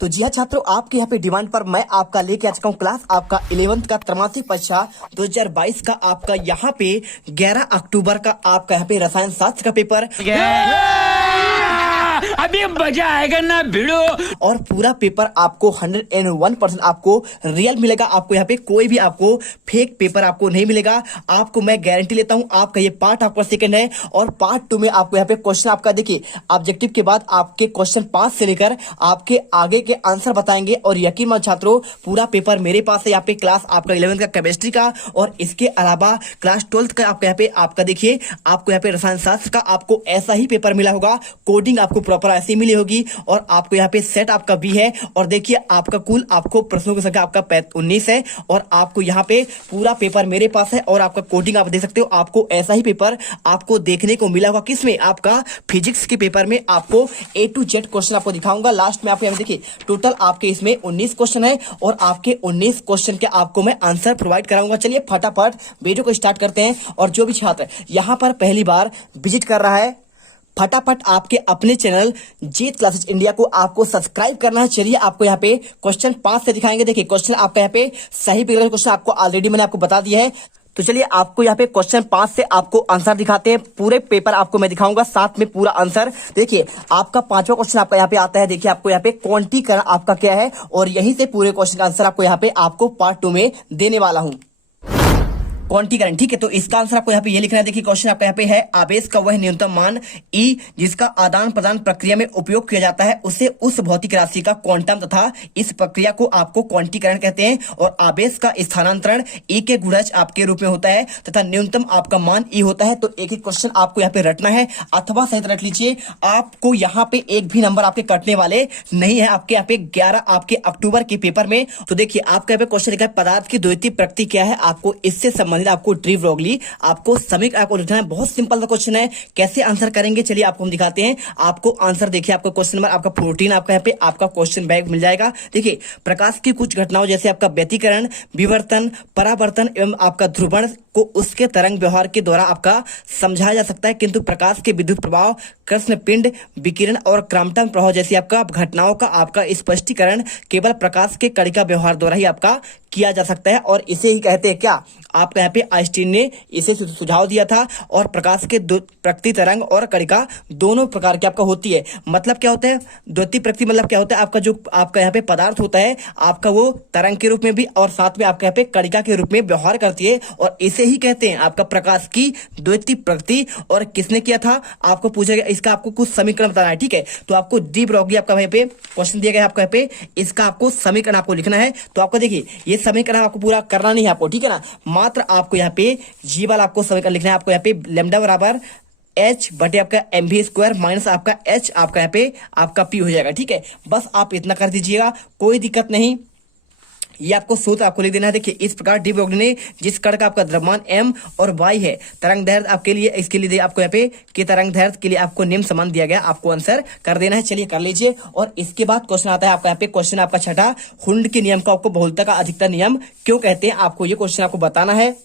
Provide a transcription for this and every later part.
तो जी हाँ छात्रों, आपके यहाँ पे डिमांड पर मैं आपका लेके आ चुका हूँ क्लास आपका 11th का त्रैमासिक परीक्षा 2022 का आपका यहाँ पे 11 अक्टूबर का आपका यहाँ पे रसायन शास्त्र का पेपर अभी मजा आएगा ना भिड़ो। और पूरा पेपर आपको 101% आपको रियल मिलेगा। आपको यहाँ पे कोई भी आपको फेक पेपर आपको नहीं मिलेगा। आपको मैं गारंटी लेता हूँ। आपका ये पार्ट आपका सेकंड है और पार्ट 2 में आपको यहाँ पे क्वेश्चन आपका देखिए ऑब्जेक्टिव के बाद आपके क्वेश्चन 5 से लेकर आपके आगे के आंसर बताएंगे। और यकीन मान छात्रों, पूरा पेपर मेरे पास है। यहाँ पे क्लास आपका 11th का केमिस्ट्री का और इसके अलावा क्लास 12th का आपका यहाँ पे आपका देखिए आपको यहाँ पे रसायन शास्त्र का आपको ऐसा ही पेपर मिला होगा। कोडिंग आपको प्रॉपर ऐसी मिली होगी और आपको यहाँ पे सेट आपका भी है। और देखिए आपका कुल आपको प्रश्नों की संख्या आपका 19 है और आपको यहाँ पे पूरा पेपर मेरे पास है। और आपका कोडिंग आप देख सकते हो। आपको ऐसा ही पेपर आपको देखने को मिला होगा किसमें, आपका फिजिक्स के पेपर में। आपको A to Z क्वेश्चन आपको दिखाऊंगा लास्ट में। आपको यहाँ देखिए टोटल आपके इसमें 19 क्वेश्चन है और आपके 19 क्वेश्चन के आपको मैं आंसर प्रोवाइड कराऊंगा। चलिए फटाफट वीडियो को स्टार्ट करते हैं। और जो भी छात्र यहाँ पर पहली बार विजिट कर रहा है, फटाफट आपके अपने चैनल जीत क्लासेस इंडिया को आपको सब्सक्राइब करना है। चलिए आपको यहाँ पे क्वेश्चन 5 से दिखाएंगे। देखिए क्वेश्चन आपका यहाँ पे सही क्वेश्चन आपको ऑलरेडी मैंने आपको बता दिया है। तो चलिए आपको यहाँ पे क्वेश्चन 5 से आपको आंसर दिखाते हैं। पूरे पेपर आपको मैं दिखाऊंगा, साथ में पूरा आंसर। देखिए आपका 5वां क्वेश्चन आपका यहाँ पे आता है। देखिए आपको यहाँ पे क्वांटीकरण आपका क्या है और यहीं से पूरे क्वेश्चन का आंसर आपको यहाँ पे आपको पार्ट 2 में देने वाला हूं। क्वांटीकरण, ठीक है। तो इसका आंसर आपको यहाँ पे ये लिखना है। देखिए क्वेश्चन आपका यहाँ पे है आवेश का वह न्यूनतम मान E जिसका आदान प्रदान प्रक्रिया में उपयोग किया जाता है उसे उस भौतिक राशि का क्वांटम तथा इस प्रक्रिया को आपको क्वांटीकरण कहते हैं। और आवेश का स्थानांतरण E के गुणज आपके रूप में होता है तथा न्यूनतम आपका मान E होता है। तो एक एक क्वेश्चन आपको यहाँ पे रटना है अथवा सही रट लीजिए। आपको यहाँ पे एक भी नंबर आपके कटने वाले नहीं है आपके यहाँ पे 11 आपके अक्टूबर के पेपर में। तो देखिए आपका यहाँ पे क्वेश्चन लिखा है पदार्थ की द्वितीय प्रकृति क्या है। आपको इससे संबंधित आपको डी ब्रोगली आपको समीकरण आपको लिखना है। बहुत सिंपल सा क्वेश्चन है। कैसे आंसर करेंगे चलिए आपको हम दिखाते हैं। आपको आंसर देखिए आपका क्वेश्चन नंबर आपका 14 आपका यहाँ पे आपका क्वेश्चन बैंक मिल जाएगा। देखिए प्रकाश की कुछ घटनाओं जैसे आपका व्यतिकरण, विवर्तन, परावर्तन एवं आपका ध्रुवण को उसके तरंग व्यवहार के द्वारा आपका समझाया जा सकता है, किंतु प्रकाश के विद्युत प्रभाव, कृष्ण पिंड विकिरण और क्राम्पटन प्रभाव जैसी आपका घटनाओं का आपका स्पष्टीकरण केवल प्रकाश के कण का व्यवहार द्वारा ही आपका किया जा सकता है। और इसे ही कहते हैं क्या, आपका यहाँ पे आइंस्टीन ने इसे सुझाव दिया था। और प्रकाश के प्रकृति तरंग और कणिका दोनों प्रकार की आपका होती है। मतलब क्या होता है द्वितीय प्रकृति, मतलब क्या होता है आपका जो आपका यहाँ पे पदार्थ होता है आपका वो तरंग के रूप में भी और साथ में आपके यहाँ पे कणिका के रूप में व्यवहार करती है। और इसे ही कहते हैं आपका प्रकाश की द्वितीय प्रकृति। और किसने किया था आपको पूछा गया, इसका आपको कुछ समीकरण बताना है, ठीक है। तो आपको डी ब्रोगली आपका यहाँ पे क्वेश्चन दिया गया आपको यहाँ पे इसका आपको समीकरण आपको लिखना है। तो आपको देखिए ये समीकरण आपको पूरा करना नहीं है आपको, ठीक है ना। मात्र आपको यहाँ पे जी वाला आपको समीकरण लिखना है। आपको यहाँ पे लैम्डा बराबर H बटे आपका mv स्क्वायर माइनस आपका H आपका यहाँ पे आपका P हो जाएगा, ठीक है। बस आप इतना कर दीजिएगा, कोई दिक्कत नहीं। ये आपको सूत्र आपको लिख देना है। देखिए इस प्रकार डी ब्रोगली ने जिस कण का आपका द्रव्यमान m और y है, तरंग दैर्घ्य आपके लिए इसके लिए आपको यहाँ पे कि तरंग दैर्घ्य के लिए आपको निम्न समान दिया गया, आपको आंसर कर देना है। चलिए कर लीजिए। और इसके बाद क्वेश्चन आता है आपका यहाँ पे क्वेश्चन आपका 6ठा, हुंड के नियम का आपको बहुलता का अधिकतम नियम क्यों कहते हैं, आपको ये क्वेश्चन आपको बताना है।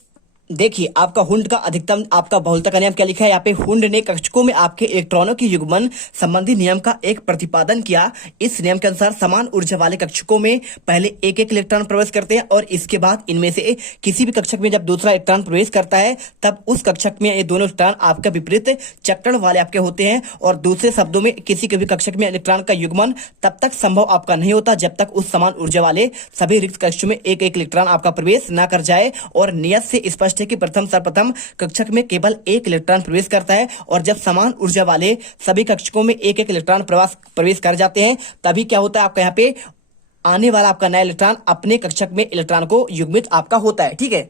देखिए आपका हुंड का अधिकतम आपका बहुलता का नियम क्या लिखा है यहाँ पे, हुंड ने कक्षकों में आपके इलेक्ट्रॉनों की युग्मन संबंधी नियम का एक प्रतिपादन किया। इस नियम के अनुसार समान ऊर्जा वाले कक्षकों में पहले एक एक इलेक्ट्रॉन प्रवेश करते हैं और इसके बाद इनमें से किसी भी कक्षक में जब दूसरा इलेक्ट्रॉन प्रवेश करता है तब उस कक्षक में ये दोनों इलेक्ट्रॉन आपका विपरीत चक्रण वाले आपके होते हैं। और दूसरे शब्दों में किसी के भी कक्षक में इलेक्ट्रॉन का युग्मन तब तक संभव आपका नहीं होता जब तक उस समान ऊर्जा वाले सभी रिक्त कक्षों में एक एक इलेक्ट्रॉन आपका प्रवेश न कर जाए। और नियत से स्पष्ट है कि सर्वप्रथम कक्षक में केवल एक इलेक्ट्रॉन प्रवेश करता है और जब समान ऊर्जा वाले सभी कक्षकों में एक एक इलेक्ट्रॉन प्रवेश कर जाते हैं तभी क्या होता है आपका यहाँ पे आने वाला आपका नया इलेक्ट्रॉन अपने कक्षक में इलेक्ट्रॉन को युग्मित आपका होता है, ठीक है।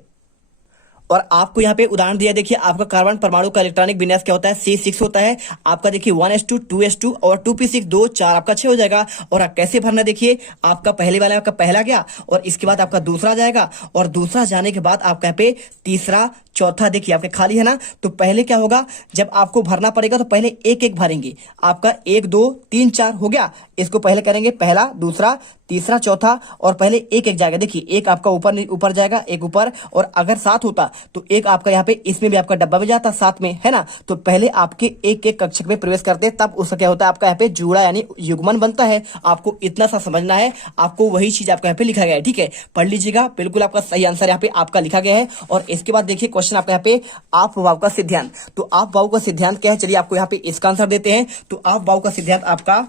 और आपको यहाँ पे उदाहरण दिया, देखिए आपका कार्बन परमाणु का इलेक्ट्रॉनिक विन्यास क्या होता है, C6 होता है आपका। देखिए 1s2 2s2 और 2p6 2 4 आपका 6 हो जाएगा। और कैसे भरना, देखिए आपका पहले वाला आपका पहला गया और इसके बाद आपका दूसरा जाएगा और दूसरा जाने के बाद आपका यहाँ पे तीसरा चौथा देखिए आपके खाली है ना। तो पहले क्या होगा, जब आपको भरना पड़ेगा तो पहले एक एक भरेंगे। आपका 1 2 3 4 हो गया, इसको पहले करेंगे पहला दूसरा तीसरा, चौथा और पहले एक एक जाएगा। देखिए एक आपका ऊपर ऊपर जाएगा, एक ऊपर, और अगर 7 होता तो एक आपका यहाँ पे इसमें भी आपका डब्बा में जाता साथ में, है ना। तो पहले आपके एक एक कक्षक में प्रवेश करते हैं, तब उसका क्या होता है, आपका यहाँ पे जोड़ा यानी युग्मन बनता है। आपको इतना सा समझना है, आपको वही चीज आपका यहाँ पे लिखा गया है, ठीक है। पढ़ लीजिएगा, बिल्कुल आपका सही आंसर यहाँ पे आपका लिखा गया है। और इसके बाद देखिए क्वेश्चन आपका यहाँ पे आप वाव का सिद्धांत। तो आप वाव का सिद्धांत क्या है, चलिए आपको यहाँ पे इसका आंसर देते हैं। तो आप वाव का सिद्धांत आपका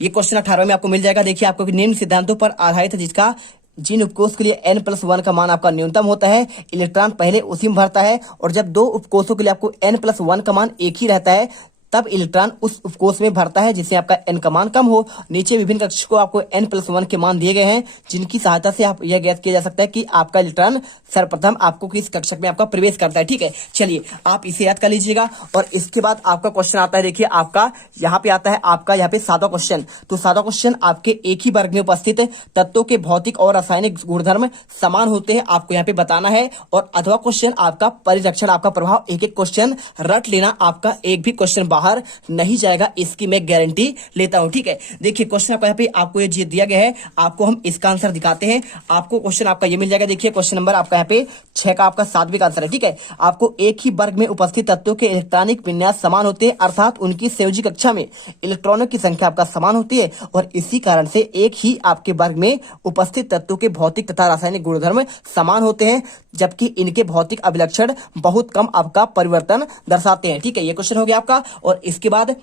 ये क्वेश्चन 18 में आपको मिल जाएगा। देखिए आपको निम्न सिद्धांतों पर आधारित है, जिसका जिन उपकोष के लिए n+1 का मान आपका न्यूनतम होता है, इलेक्ट्रॉन पहले उसी में भरता है, और जब दो उपकोषों के लिए आपको n+1 का मान एक ही रहता है, तब इलेक्ट्रॉन उस उपकोष में भरता है जिससे आपका n का मान कम हो। नीचे विभिन्न कक्षकों को आपको n+1 के मान दिए गए हैं, जिनकी सहायता से आप यह ज्ञात किया जा सकता है कि आपका इलेक्ट्रॉन सर्वप्रथम आपको किस कक्षक में आपका प्रवेश करता है, ठीक है। चलिए आप इसे याद कर लीजिएगा। और इसके बाद आपका क्वेश्चन आता है, देखिए आपका यहाँ पे आता है आपका यहाँ पे 7वां क्वेश्चन। तो 7वां क्वेश्चन आपके एक ही वर्ग में उपस्थित तत्वों के भौतिक और रासायनिक गुणधर्म समान होते हैं, आपको यहाँ पे बताना है। और अथवा क्वेश्चन आपका परिरक्षण आपका प्रभाव, एक एक क्वेश्चन रट लेना, आपका एक भी क्वेश्चन बाहर नहीं जाएगा, इसकी मैं गारंटी लेता हूं, ठीक है। देखिए क्वेश्चन आपका यहाँ पे आपको ये दिया गया है, आपको हम इसका आंसर दिखाते हैं। आपको क्वेश्चन आपका ये मिल जाएगा। देखिए क्वेश्चन नंबर आपका यहाँ पे 6 का आपका 7वें का आंसर है, ठीक है। आपको एक ही वर्ग में उपस्थित तत्वों के इलेक्ट्रॉनिक विन्यास समान होते हैं, अर्थात उनकी संयोजी कक्षा में इलेक्ट्रॉनों की संख्या आपका समान होती है, और इसी कारण से एक ही आपके वर्ग में उपस्थित तत्वों के भौतिक तथा रासायनिक गुणधर्म समान होते हैं, जबकि इनके भौतिक अभिलक्षण बहुत कम आपका परिवर्तन दर्शाते हैं, ठीक है। ये क्वेश्चन हो गया आपका। और इसके बाद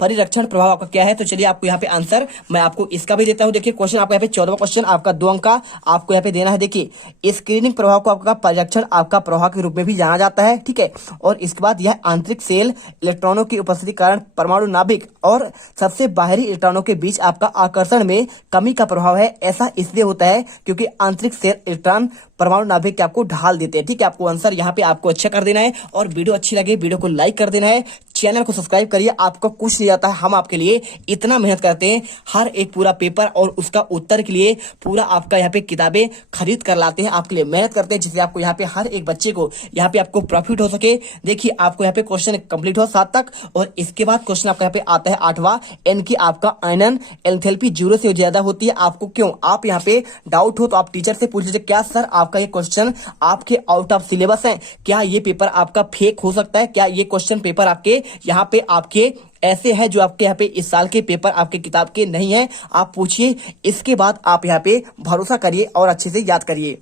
परिरक्षण प्रभाव आपका क्या है, तो चलिए आपको यहाँ पे आंसर मैं आपको इसका भी देता हूं। देखिए क्वेश्चन आपका यहाँ पे 14वां क्वेश्चन आपका 2 अंक का आपको यहाँ पे देना है। देखिए स्क्रीनिंग प्रभाव को आपका परिरक्षण आपका प्रभाव के रूप में भी जाना जाता है, ठीक है। और इसके बाद यह आंतरिक सेल इलेक्ट्रॉनों की उपस्थिति कारण परमाणु नाभिक और सबसे बाहरी इलेक्ट्रॉनों के बीच आपका आकर्षण में कमी का प्रभाव है। ऐसा इसलिए होता है क्योंकि आंतरिक सेल इलेक्ट्रॉन परमाणु नाभिक के आपको ढाल देते हैं, ठीक है। आपको आंसर यहाँ पे आपको अच्छा कर देना है, और वीडियो अच्छी लगे वीडियो को लाइक कर देना है, चैनल को सब्सक्राइब करिए। आपको कुछ नहीं आता है, हम आपके लिए इतना मेहनत करते हैं, हर एक पूरा पेपर और उसका उत्तर के लिए पूरा आपका यहाँ पे किताबें खरीद कर लाते हैं, आपके लिए मेहनत करते हैं, जिससे आपको यहाँ पे हर एक बच्चे को यहाँ पे आपको प्रॉफिट हो सके। देखिए आपको यहाँ पे क्वेश्चन कंप्लीट हो 7 तक। और इसके बाद क्वेश्चन आपका यहाँ पे आता है 8वां, एन की आपका आयनन एंथैल्पी 0 से ज्यादा होती है। आपको क्यों, आप यहाँ पे डाउट हो तो आप टीचर से पूछ लीजिए, क्या सर आपका ये क्वेश्चन आपके आउट ऑफ सिलेबस है, क्या ये पेपर आपका फेक हो सकता है, क्या ये क्वेश्चन पेपर आपके यहाँ पे आपके ऐसे है जो आपके यहाँ पे इस साल के पेपर आपके किताब के नहीं है, आप पूछिए। इसके बाद आप यहाँ पे भरोसा करिए और अच्छे से याद करिए।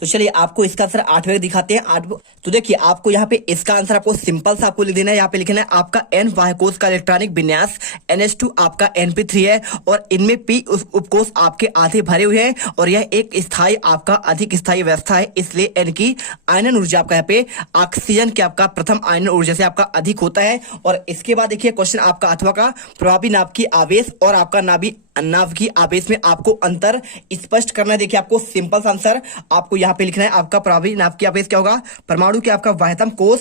तो चलिए आपको इसका आंसर 8वें दिखाते हैं। 8 तो देखिए आपको यहाँ पे इसका आंसर आपको सिंपल सा आपको लिख देना है। यहाँ पे लिखना है आपका n बाह्यकोश का इलेक्ट्रॉनिक विन्यास NH2 आपका Np3 है, और इनमें p उपकोष आपके आधे भरे हुए हैं, और यह एक स्थायी आपका अधिक स्थायी व्यवस्था है, इसलिए n की आयनन ऊर्जा आपका यहाँ पे ऑक्सीजन के आपका प्रथम आयनन ऊर्जा से आपका अधिक होता है। और इसके बाद देखिए क्वेश्चन आपका अथवा का प्रभावी नाभ की आवेश और आपका नाभ की आवेश में आपको अंतर स्पष्ट करना है। देखिए आपको सिंपल सा आंसर आपको यहाँ पे लिखना है। आपका प्रभावी नाभ की आवेश क्या होगा, परमाणु के आपका बाह्यतम कोष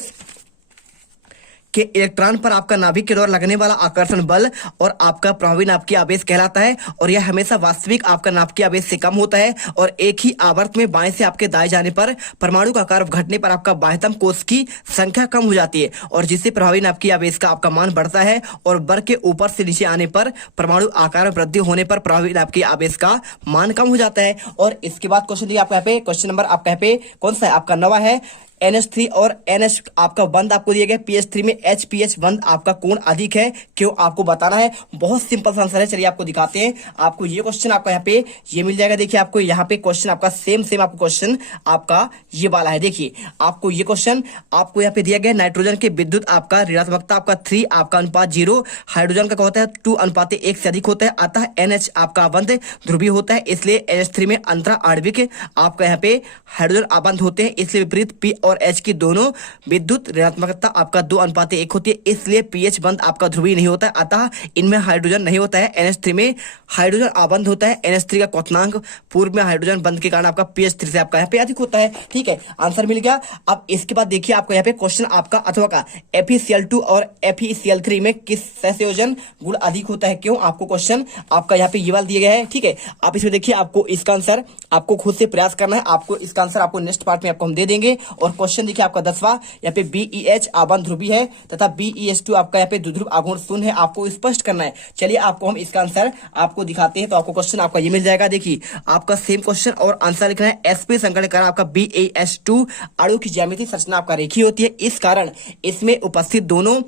के इलेक्ट्रॉन पर आपका नाभिक के द्वारा लगने वाला आकर्षण बल और आपका प्रभावी नाभ की आवेश कहलाता है, और यह हमेशा वास्तविक आपका नाभ की आवेश से कम होता है। और एक ही आवर्त में बाएं से आपके दाएं जाने पर परमाणु का आकार घटने पर आपका बाह्यतम कोष की संख्या कम हो जाती है, और जिससे प्रभावी नाभ की आवेश का आपका मान बढ़ता है। और वर्ग के ऊपर से नीचे आने पर परमाणु आकार में वृद्धि होने पर प्रभावी नाभ की आवेश का मान कम हो जाता है। और इसके बाद क्वेश्चन दिया आपका यहाँ पे, क्वेश्चन नंबर आपका यहाँ पे कौन सा है, आपका 9वां है। NH3 और NH आपका बंध आपको दिया गया, PH3 में HPH बंध आपका कोण अधिक है, क्यों आपको बताना है। बहुत सिंपल सा आंसर है, चलिए आपको दिखाते हैं। आपको ये क्वेश्चन आपका यहाँ पे ये मिल जाएगा। देखिए आपको यहाँ पे क्वेश्चन आपका सेम आपको क्वेश्चन आपका ये वाला है। देखिए आपको ये क्वेश्चन आपको यहाँ पे दिया गया, नाइट्रोजन के विद्युत आपका ऋणात्मकता आपका 3 आपका अनुपात 0, हाइड्रोजन का क्या होता है 2:1 से अधिक होता है, अतः NH आपका बंध ध्रुवीय होता है, इसलिए NH3 में अंतरा आणविक आपका यहाँ पे हाइड्रोजन आबंध होते हैं, इसलिए विपरीत P और H की दोनों विद्युत ऋणात्मकता आपका 2:1 होती है, इसलिए पीएच बंध आपका ध्रुवीय नहीं होता है, अतः इनमें हाइड्रोजन नहीं होता है। NH3 में हाइड्रोजन आबंध होता है, NH3 का क्वथनांक पूर्व में हाइड्रोजन बंध के कारण आपका पीएच3 से आपका यहाँ पे अधिक होता है। ठीक है, आंसर मिल गया। अब इसके बाद देखिए आपको यहाँ पे क्वेश्चन आपका अथवा का FeCl2 और FeCl3 में किस सहसंयोजन गुण अधिक होता है, क्यों आपको क्वेश्चन आपका यहाँ पे ये वाला दिया गया है। ठीक है, आप इसमें देखिए आपको इसका आंसर आपको खुद से प्रयास करना है, आपको इसका आंसर आपको नेक्स्ट पार्ट में आपको हम दे देंगे। और क्वेश्चन देखिए आपका 10वां, यहाँ पे BEH आबंध ध्रुवी है तथा BES2 आपका यहाँ पे द्विध्रुव आघूर्ण शून्य है, आपको स्पष्ट करना है। चलिए आपको हम इसका आंसर आपको दिखाते हैं, तो आपको क्वेश्चन आपका ये मिल जाएगा। देखिए आपका सेम क्वेश्चन और आंसर लिखना है। SP संकरण के कारण आपका BAS2 अणु की ज्यामितीय संरचना आपका रेखीय होती है, इस कारण इसमें उपस्थित दोनों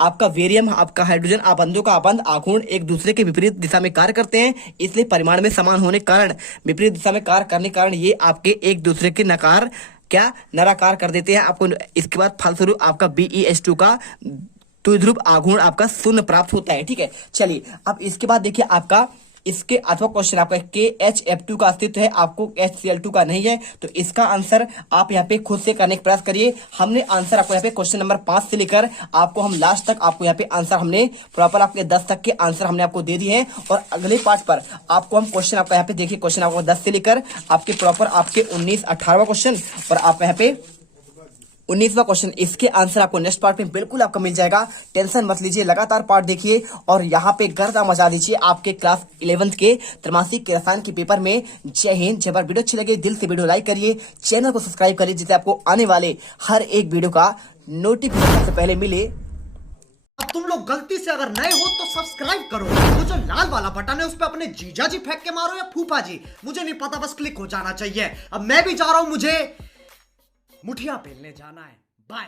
आपका वेरियम आपका हाइड्रोजन आबंधों का आबंध आघूर्ण एक दूसरे के विपरीत दिशा में कार्य करते हैं, इसलिए परिमाण में समान होने के कारण विपरीत दिशा में कार्य करने के कारण ये आपके एक दूसरे के नकार क्या नराकार कर देते हैं। आपको इसके बाद फलस्वरूप आपका BES2 का द्विध्रुव आघूर्ण आपका शून्य प्राप्त होता है। ठीक है, चलिए अब इसके बाद देखिए आपका इसके अथवा क्वेश्चन आपका KHF2 का अस्तित्व है, आपको HCl2 का नहीं है, तो इसका आंसर आप यहाँ पे खुद से करने का प्रयास करिए। हमने आंसर आपको यहाँ पे क्वेश्चन नंबर 5 से लेकर आपको हम लास्ट तक आपको यहाँ पे आंसर हमने प्रॉपर आपके 10 तक के आंसर हमने आपको दे दिए हैं, और अगले पार्ट पर आपको हम क्वेश्चन आपका यहाँ पे देखिए क्वेश्चन आपको 10 से लेकर आपके प्रॉपर आपके 19-18वां क्वेश्चन और आप यहाँ पे 19वां क्वेश्चन, इसके आंसर आपको नेक्स्ट पार्ट में बिल्कुल आपका मिल जाएगा। टेंशन मत लीजिए, लगातार पार्ट देखिए और यहाँ पे गर्दा मचा दीजिए आपके क्लास 11th के त्रैमासिक के रसायन के पेपर में। जय हिंद, जब वीडियो अच्छी लगे दिल से वीडियो लाइक करिए, चैनल को सब्सक्राइब करिए, जिससे आपको आने वाले हर एक वीडियो का नोटिफिकेशन से पहले मिले। अब तुम लोग गलती से अगर नए हो तो सब्सक्राइब करो, वो जो लाल वाला बटन है उस पर अपने जीजा जी फेंक के मारो या फूफा जी, मुझे नहीं पता, बस क्लिक हो जाना चाहिए। अब मैं भी जा रहा हूं, मुझे मुठिया पेलने जाना है। बाय।